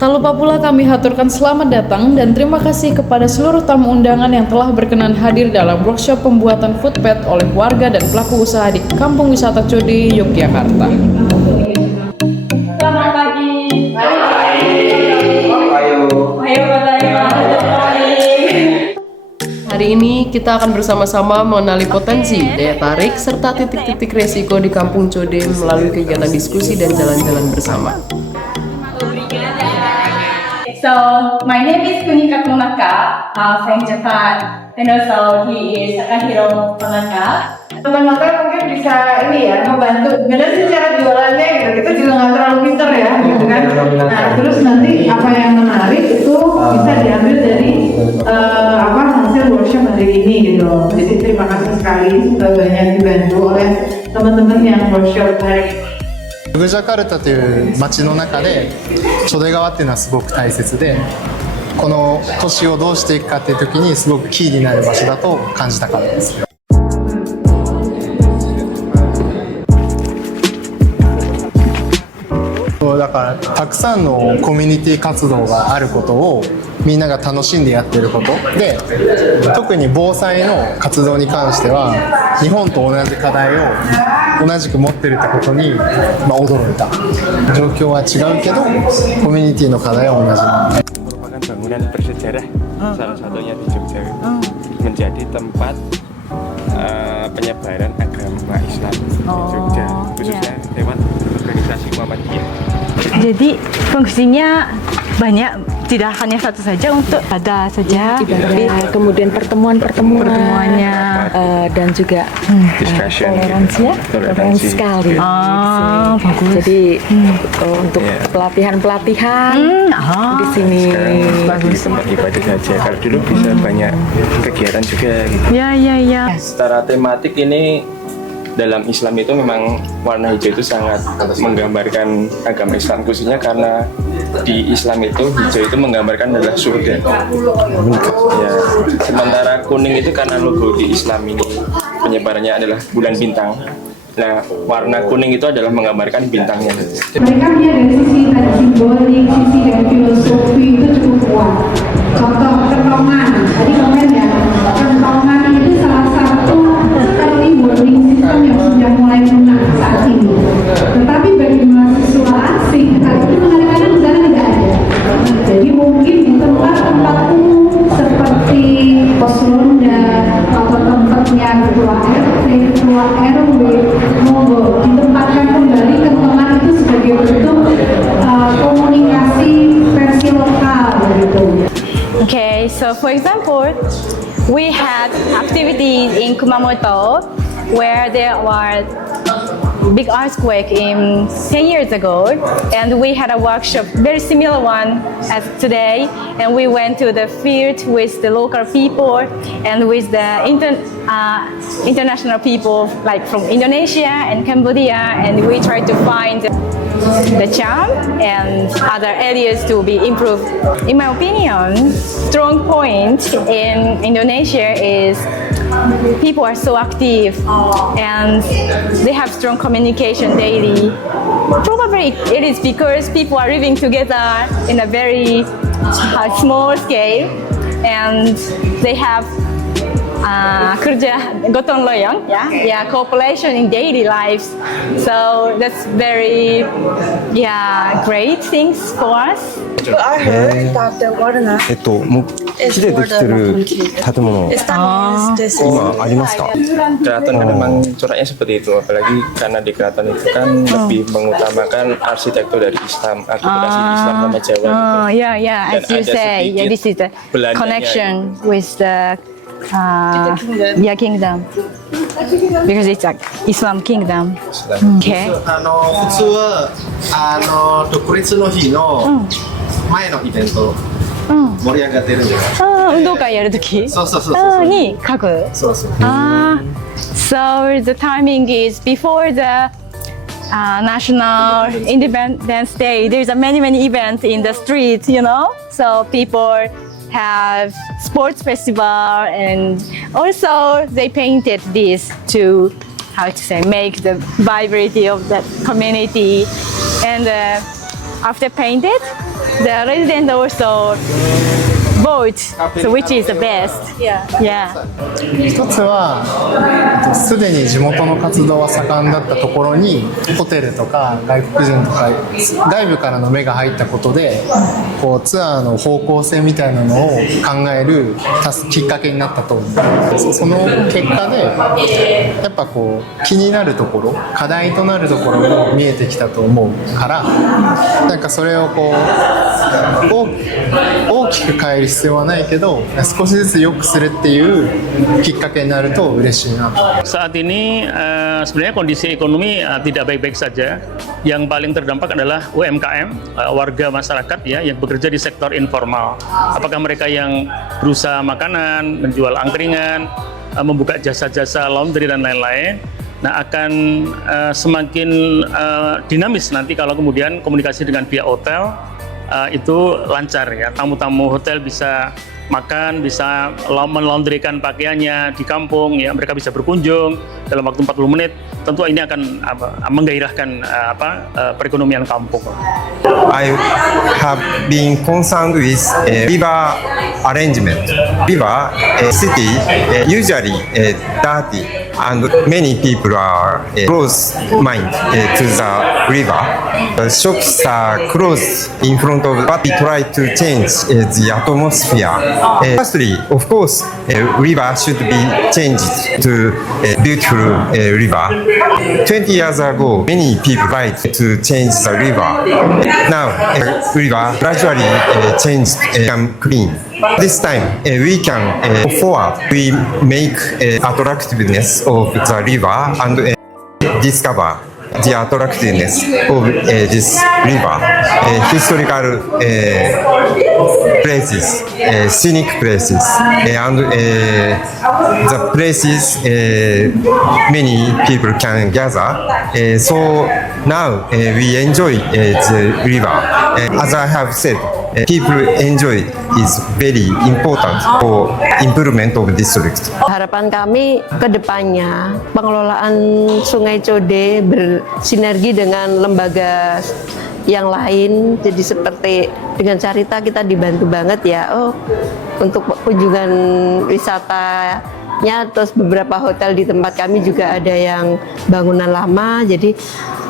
Tak lupa pula kami haturkan selamat datang dan terima kasih kepada seluruh tamu undangan yang telah berkenan hadir dalam workshop pembuatan footpad oleh warga dan pelaku usaha di Kampung Wisata Code, Yogyakarta. Selamat pagi. Hari ini kita akan bersama-sama mengenali potensi, daya tarik, serta titik-titik resiko di Kampung Code melalui kegiatan diskusi dan jalan-jalan bersama. So, my name is Kunika Konaka from Japan, and also he is Takahiro Konaka. Teman-teman mungkin bisa ini ya, membantu gimana sih cara jualannya gitu. Kita juga nggak terlalu pinter ya gitu kan. Nah terus nanti apa yang menarik itu bisa diambil dari hasil workshop hari ini gitu. Jadi terima kasih sekali sudah banyak dibantu oleh teman-teman yang workshop hari ini. ジャカルタという街の中でチョデ川っていうのはすごく大切で、この都市をどうしていくかっていう時にすごくキーになる場所だと感じたからです。だからたくさんのコミュニティ活動があることをみんなが楽しんでやってることで、特に防災の活動に関しては日本と同じ課題を同じく持ってるってことに、驚いた。状況は違うけどコミュニティの課題は同じなんだ。 merupakan bangunan bersejarah, salah satunya di Jogja, menjadi tempat penyebaran agama Islam di Jogja, khususnya lewat organisasi Muhammadiyah. Jadi fungsinya banyak, tidak hanya satu saja untuk ada saja, tapi kemudian pertemuannya dan juga toleransi sekali. Bagus. Jadi untuk pelatihan di sini Sekarang di tempat ibadah saja. Kalau dulu bisa banyak kegiatan juga gitu. Ya. Secara tematik ini dalam Islam itu memang warna hijau itu sangat menggambarkan agama Islam, khususnya karena di Islam itu hijau itu menggambarkan adalah surga. Ya, sementara kuning itu karena logo di Islam ini penyebarannya adalah bulan bintang. Nah, warna kuning itu adalah menggambarkan bintangnya. Mereka punya dari sisi tadi simbolik, sisi dan filosofi itu cukup kuat. Contoh kentongan, tadi komen ya, kentongan itu salah satu early warning system yang sudah mulai punah saat ini. Tetapi bagi mahasiswa asing, hal itu kadang-kadang di sana tidak ada. Jadi mungkin di tempat-tempat umum seperti pos ronda atau tempatnya ketua RT, ketua RW, monggo ditempatkan kembali kentongan itu sebagai bentuk komunikasi versi lokal gitu. Okay, so for example, we had activities in Kumamoto where there was big earthquake in 10 years ago, and we had a workshop, very similar one as today, and we went to the field with the local people and with the international people like from Indonesia and Cambodia, and we tried to find the charm and other areas to be improved. In my opinion, strong point in Indonesia is people are so active and they have strong communication daily. Probably it is because people are living together in a very small scale and they have kerja gotong royong, cooperation in daily lives. So that's very, great things for us. I heard that the warna 木でできてる建物 is that means this is 今ありますか? Keraton kan memang coraknya seperti itu, apalagi karena di keraton itu kan lebih mengutamakan arsitektur dari Islam, akulturasi Islam sama Jawa gitu. As you ada say, sedikit this is the Belandanya connection with the kingdom. Because it's a Islam kingdom. Okay. 普通は独立の日の前のイベント盛り上がってるんですよ。運動会やるときに書く。そうそう。So the timing is before the National Independence Day. There's a many events in the streets, So people have sports festival, and also they painted this to make the vibrity of that community. And after painted, the residents also vote, so which is the best. Yeah. Yeah. 一つはすでに地元の活動は盛んだったところにホテルとか外国人とか外部からの目が入ったことでこうツアーの方向性みたいなのを考えるきっかけになったと思う。その結果でやっぱこう気になるところ課題となるところも見えてきたと思うからなんかそれをこう大きく変える必要はないけど少しずつ良くするっていうきっかけになると嬉しいな。 Saat ini sebenarnya kondisi ekonomi tidak baik-baik saja. Yang paling terdampak adalah UMKM, warga masyarakat ya yang bekerja di sektor informal. Apakah mereka yang berusaha makanan, menjual angkringan, membuka jasa-jasa laundry dan lain-lain. Nah akan semakin dinamis nanti kalau kemudian komunikasi dengan pihak hotel itu lancar ya. Tamu-tamu hotel bisa makan, bisa melaundrykan pakaiannya di kampung ya, mereka bisa berkunjung dalam waktu 40 menit. Tentu ini akan menggairahkan perekonomian kampung. I have been concerned with river arrangement. River city usually dirty and many people are close mind to the river. The shops are closed in front of but we try to change the atmosphere. Firstly, of course, river should be changed to a beautiful river. 20 years ago, many people tried to change the river. Now, river gradually changed become clean. This time, we can forward. We make attractiveness of the river and discover the attractiveness of this river, historical places, scenic places, and the places many people can gather. So now we enjoy the river. As I have said, people enjoy is very important for improvement of district. Harapan kami ke depannya pengelolaan Sungai Code bersinergi dengan lembaga yang lain, jadi seperti dengan Carita kita dibantu banget ya untuk kunjungan wisatanya, terus beberapa hotel di tempat kami juga ada yang bangunan lama, jadi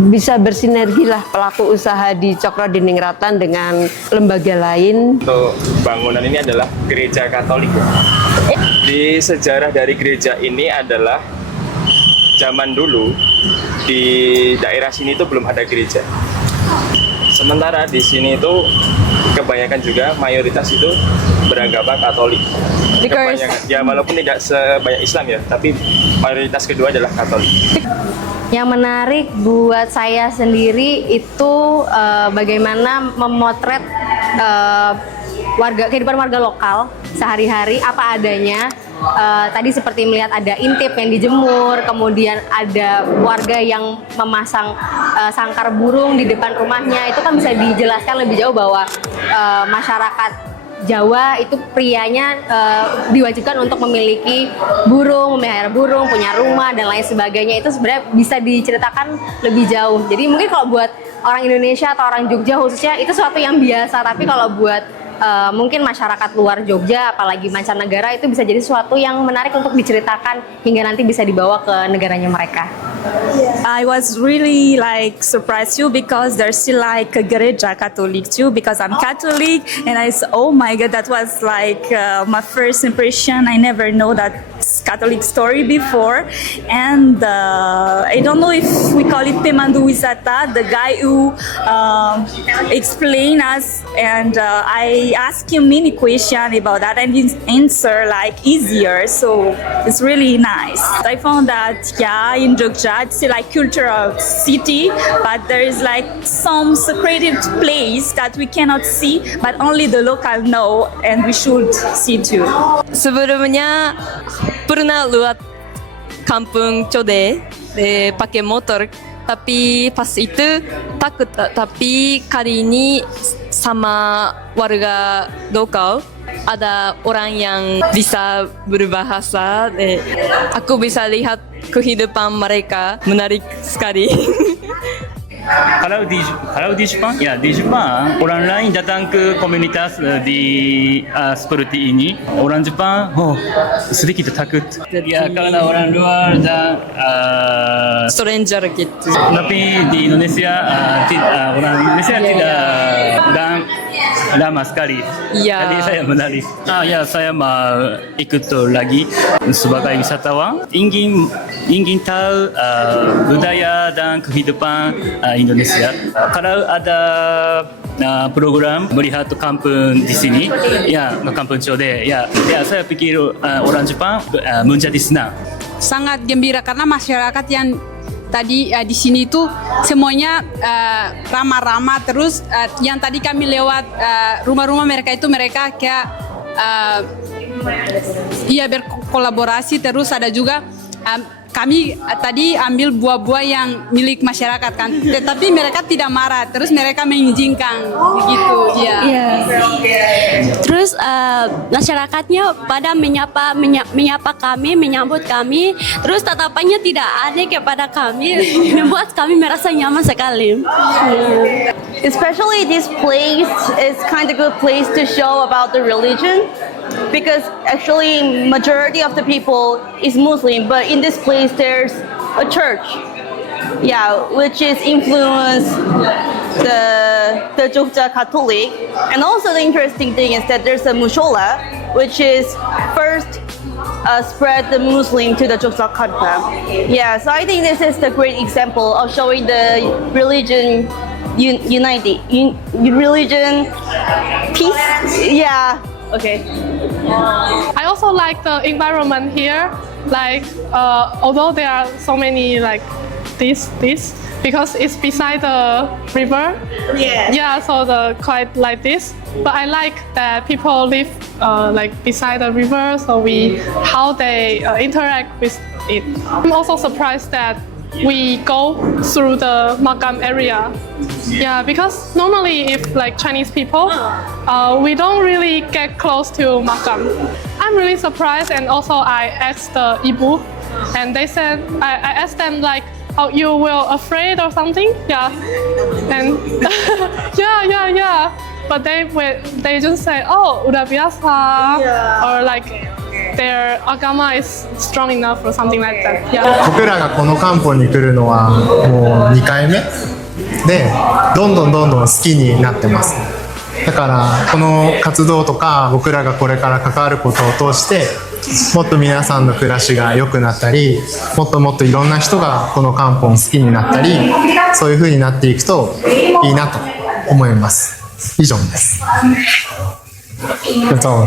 bisa bersinergi lah pelaku usaha di Cokro Diningratan dengan lembaga lain. Untuk bangunan ini adalah gereja Katolik. Di sejarah dari gereja ini adalah zaman dulu di daerah sini itu belum ada gereja. Sementara di sini itu kebanyakan juga mayoritas itu beragama Katolik. Ya walaupun tidak sebanyak Islam ya, tapi mayoritas kedua adalah Katolik. Yang menarik buat saya sendiri itu bagaimana memotret kehidupan warga lokal sehari-hari apa adanya. Tadi seperti melihat ada intip yang dijemur, kemudian ada warga yang memasang sangkar burung di depan rumahnya. Itu kan bisa dijelaskan lebih jauh bahwa masyarakat Jawa itu prianya diwajibkan untuk memiliki burung, memelihara burung, punya rumah dan lain sebagainya. Itu sebenarnya bisa diceritakan lebih jauh. Jadi mungkin kalau buat orang Indonesia atau orang Jogja khususnya itu sesuatu yang biasa, tapi kalau buat mungkin masyarakat luar Jogja apalagi mancanegara itu bisa jadi sesuatu yang menarik untuk diceritakan hingga nanti bisa dibawa ke negaranya mereka. I was really like surprised too because there's still like a gereja Catholic too because I'm Catholic and I said oh my god that was like my first impression. I never know that Catholic story before and I don't know if we call it Pemandu Wisata, the guy who explained us and I asked him many questions about that and he answer like easier, so it's really nice. I found that in Jogja it's like cultural city but there is like some secretive place that we cannot see but only the local know and we should see too. Sebelumnya pernah lihat kampung Code pakai motor tapi pas itu takut, tapi kali ini sama warga lokal ada orang yang bisa berbahasa, aku bisa lihat kehidupan mereka, menarik sekali. Kalau di Jepang, ya di Jepang orang lain datang ke komunitas di seperti ini, orang Jepang sedikit takut. Ya karena orang luar dan stranger gitu. tapi di Indonesia orang Indonesia tidak lama sekali. Iya. Jadi saya menarik. Ya saya mau ikut lagi sebagai wisatawan. Ingin tahu budaya dan kehidupan Indonesia. Kalau ada program melihat kampung di sini, ya kampung Chode, ya saya pikir orang Jepang menjadi senang. Sangat gembira karena masyarakat yang tadi di sini itu semuanya ramah-ramah, terus yang tadi kami lewat rumah-rumah mereka itu mereka kayak berkolaborasi, terus ada juga kami tadi ambil buah-buah yang milik masyarakat kan, tetapi mereka tidak marah, terus mereka mengizinkan begitu. Terus masyarakatnya pada menyapa kami, menyambut kami, terus tatapannya tidak aneh kepada kami, membuat kami merasa nyaman sekali. Especially this place is kind of good place to show about the religion, because actually majority of the people is Muslim, but in this place there's a church, which is influenced the Jogja Catholic. And also the interesting thing is that there's a mushola, which is first spread the Muslim to the Yogyakarta. So I think this is the great example of showing the religion religion peace. Okay. I also like the environment here. Like, although there are so many like this, because it's beside the river. So the quite like this. But I like that people live like beside the river, so how they interact with it. I'm also surprised that we go through the Makam area. Because normally if like Chinese people, we don't really get close to Makam. I'm really surprised, and also I asked the Ibu, and they said, I asked them like, oh, you will afraid or something? And but they just say, oh, udah biasa, or like their agama is strong enough or something like that. 僕らがこの漢方に来るのはもう2回目で、どんどん好きになってます。だからこの活動とか僕らがこれから関わることを通して、もっと皆さんの暮らしが良くなったり、もっといろんな人がこの漢方を好きになったり、そういう風になっていくといいなと思います。以上です。That's all.